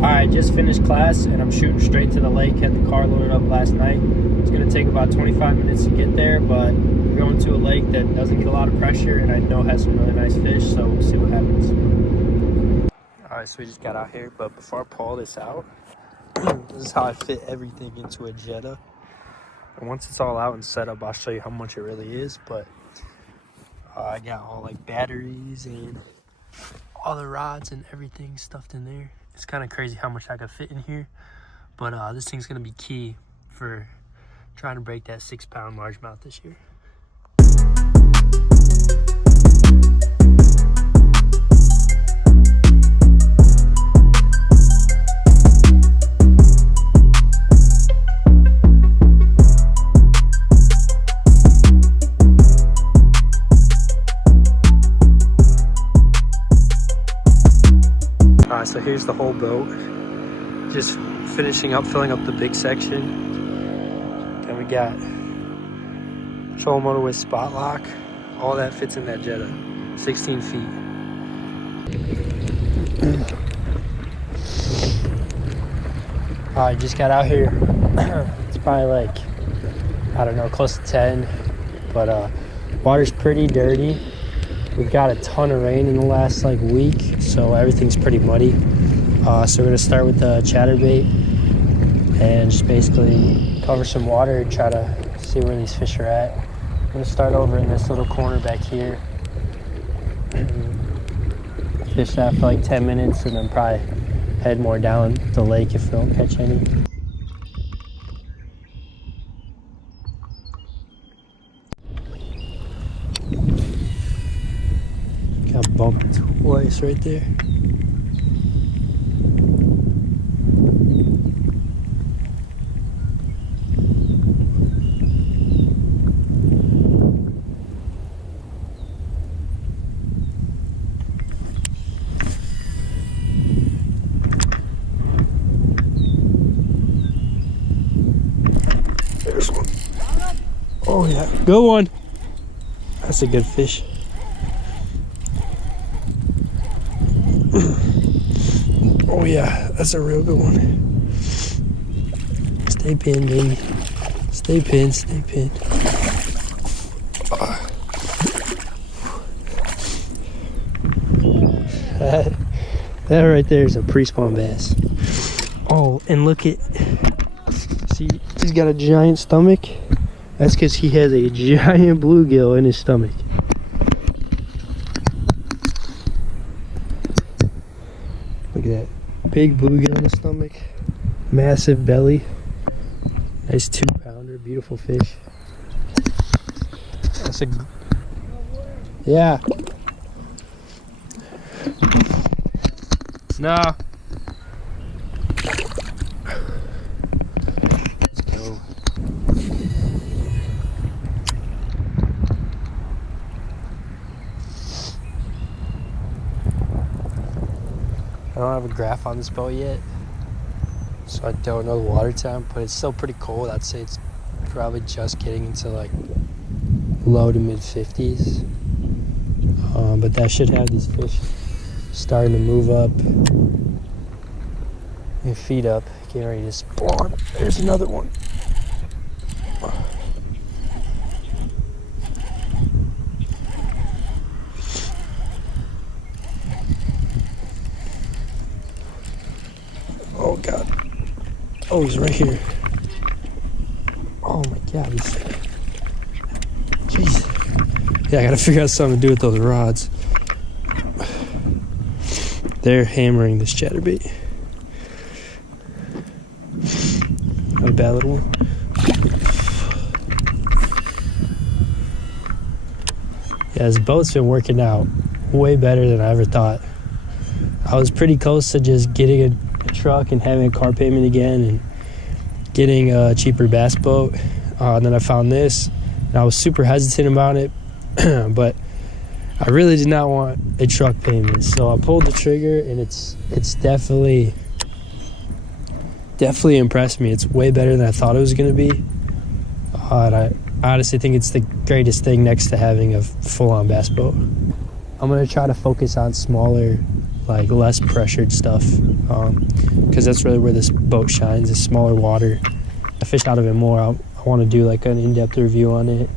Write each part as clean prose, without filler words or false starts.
Alright, just finished class and I'm shooting straight to the lake. Had the car loaded up last night. It's going to take about 25 minutes to get there, but we're going to a lake that doesn't get a lot of pressure and I know has some really nice fish, so we'll see what happens. Alright, so we just got out here, but before I pull this out, this is how I fit everything into a Jetta. And once it's all out and set up, I'll show you how much it really is, but I got all like batteries and all the rods and everything stuffed in there. It's kind of crazy how much I could fit in here, but this thing's gonna be key for trying to break that 6-pound largemouth this year. So here's the whole boat. Just finishing up, filling up the big section. Then we got trolling motor with spot lock. All that fits in that Jetta. 16 feet. I just got out here. It's probably like, I don't know, close to 10. But water's pretty dirty. We've got a ton of rain in the last like week, so everything's pretty muddy. So we're gonna start with the chatterbait and just basically cover some water and try to see where these fish are at. I'm gonna start over in this little corner back here. Fish that for like 10 minutes and then probably head more down the lake if we don't catch any. Got bumped twice right there. There's one. Oh yeah, good one. That's a good fish. Oh yeah, that's a real good one. Stay pinned, baby. Stay pinned, stay pinned. That right there is a pre-spawn bass. Oh, and look at, see, he's got a giant stomach. That's because he has a giant bluegill in his stomach. Look at that. Big bluegill in the stomach. Massive belly. Nice 2-pounder. Beautiful fish. That's a... Yeah. No. Let's go. I don't have a graph on this boat yet, so I don't know the water temp, but it's still pretty cold. I'd say it's probably just getting into like low to mid 50s. But that should have these fish starting to move up and feed up, getting ready to spawn. There's another one. Oh God. Oh, he's right here. Oh my God, he's... Jeez. Yeah, I gotta figure out something to do with those rods. They're hammering this chatterbait. Not a bad little one. Yeah, this boat's been working out way better than I ever thought. I was pretty close to just getting a truck and having a car payment again and getting a cheaper bass boat. And then I found this and I was super hesitant about it, but I really did not want a truck payment. So I pulled the trigger and it's definitely impressed me. It's way better than I thought it was going to be. And I honestly think it's the greatest thing next to having a full-on bass boat. I'm going to try to focus on smaller like less pressured stuff, because that's really where this boat shines, is smaller water. I fish out of it more. I want to do like an in-depth review on it.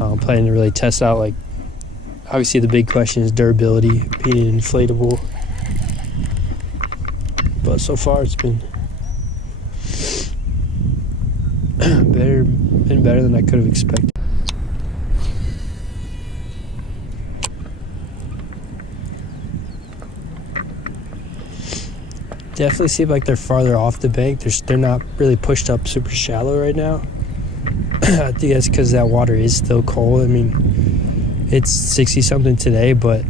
I'm planning to really test out, like, obviously the big question is durability, being an inflatable. But so far it's been better than I could have expected. Definitely seem like they're farther off the bank. They're not really pushed up super shallow right now. I think that's because that water is still cold. I mean, it's 60 something today, but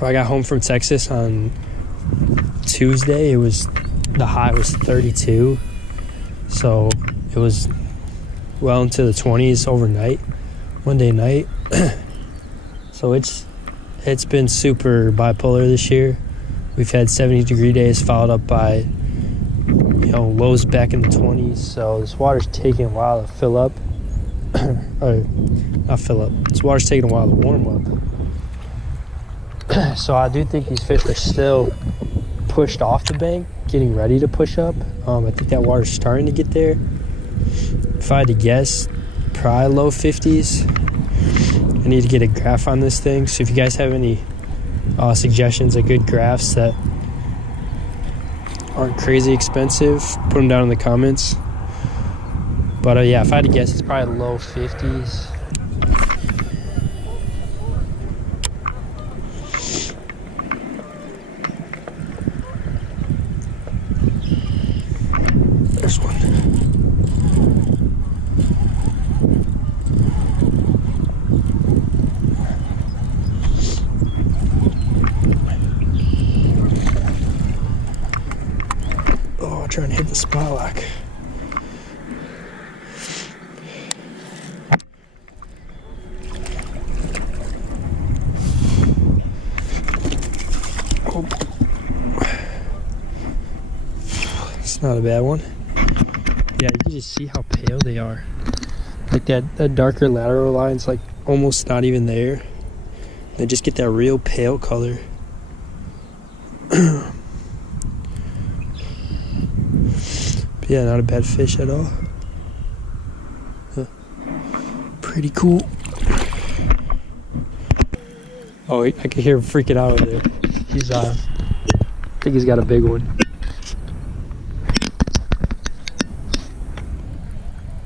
I got home from Texas on Tuesday. The high was 32, so it was well into the 20s overnight, Monday night. So it's been super bipolar this year. We've had 70-degree days followed up by, lows back in the 20s. So this water's taking a while to fill up. Or not fill up. This water's taking a while to warm up. So I do think these fish are still pushed off the bank, getting ready to push up. I think that water's starting to get there. If I had to guess, probably low 50s. I need to get a graph on this thing. So if you guys have any suggestions of good graphs that aren't crazy expensive, put them down in the comments. But yeah, if I had to guess, it's probably low 50s. There's one. Oh, trying to hit the spot lock. Oh. It's not a bad one. Yeah, you can just see how pale they are. Like that darker lateral line's like almost not even there. They just get that real pale color. Yeah, not a bad fish at all. Huh. Pretty cool. Oh, I can hear him freaking out over there. I think he's got a big one.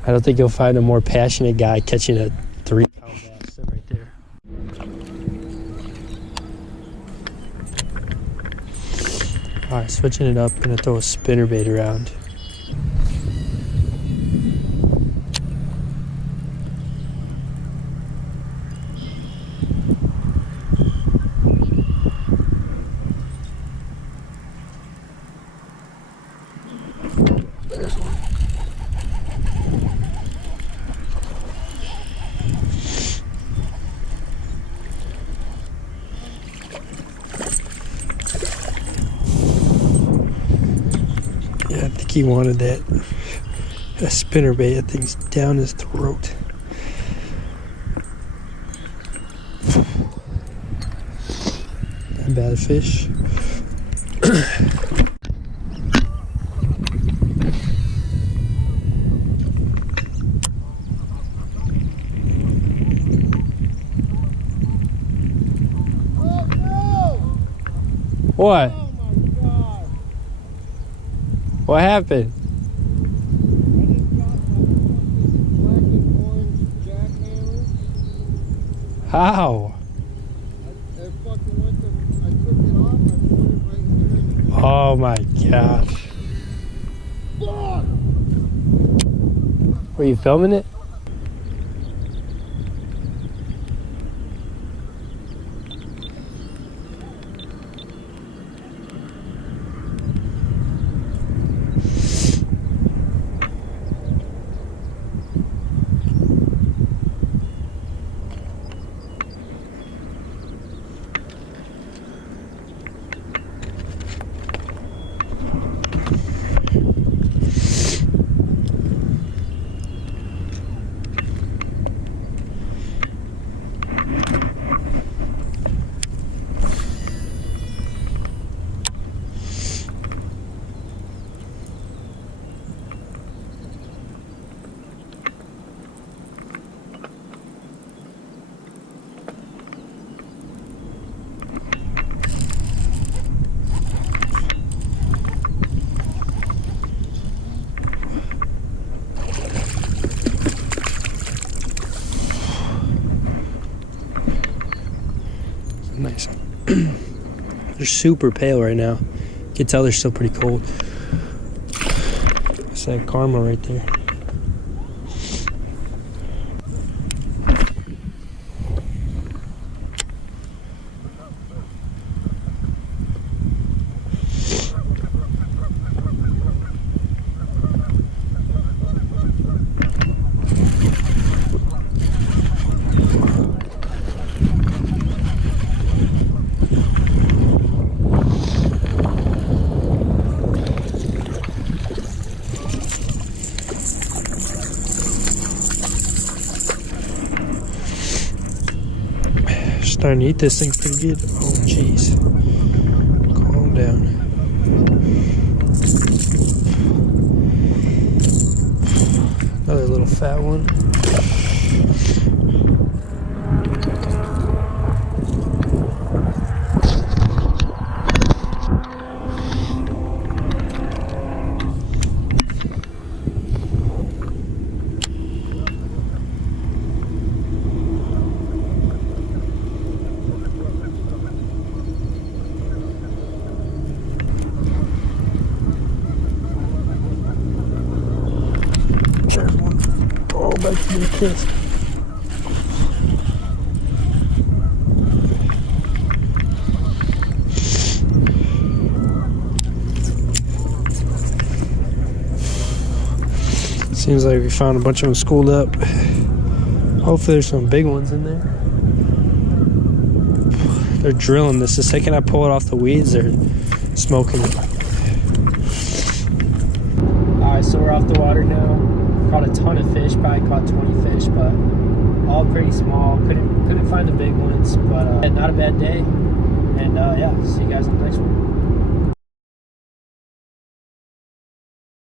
I don't think you'll find a more passionate guy catching a 3-pound bass than right there. All right, switching it up. Gonna throw a spinnerbait around. There's one. Yeah, I think he wanted that spinnerbait. That thing's down his throat. Not bad a fish. What? Oh my God. What happened? I just got my black and orange jackhammer. How? I fucking went to, I took it off, I put it right here. Oh my gosh. Fuck! Were you filming it? super pale right now. You can tell they're still pretty cold. It's that caramel right there. Starting to eat this thing pretty good. Oh, jeez. Calm down. Another little fat one. Oh, back to the kiss. Seems like we found a bunch of them schooled up. Hopefully there's some big ones in there. They're drilling this. The second I pull it off the weeds, they're smoking it. Alright, so we're off the water now. Caught a ton of fish, probably caught 20 fish, but all pretty small. Couldn't find the big ones, but not a bad day. And yeah, see you guys in the next one.